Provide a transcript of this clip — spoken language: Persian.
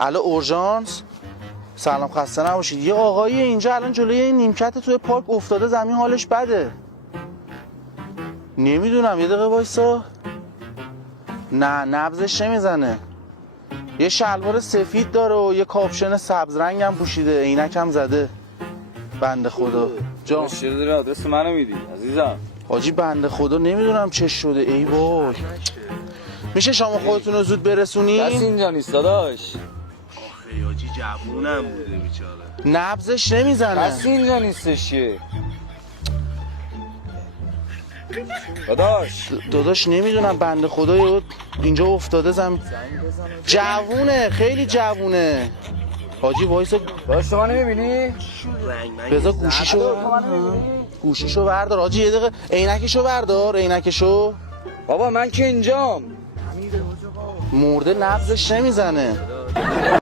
الو اورژانس. سلام خسته نباشید. یه آقایی اینجا الان جلوی این نیمکت توی پارک افتاده زمین، حالش بده. نمیدونم، یه دقیقه وایسا. نه نبضش نمیزنه. یه شلوار سفید داره و یه کاپشن سبز رنگ هم پوشیده، عینک هم زده. بنده خدا. جان چرا داری آدرس منو میدی عزیزم؟ حاجی بنده خدا نمیدونم چه شده. ای وای. میشه شما خودتون رو زود برسونی؟ کسی اینجا نیست داداش. آخه حاجی جوونم بوده بیچاره. نبضش نمیزنه. کسی اینجا نیستش که. داداش داداش نمیدونم بنده خدا اینجا افتاده جوونه، خیلی جوونه. حاجی وایسا. داداش تو منو میبینی؟ رنگ من بذار گوشیشو بردار. حاجی یه دقیقه عینکشو بردار، عینکشو. بابا من که اینجام. مرده نبضش نمیزنه.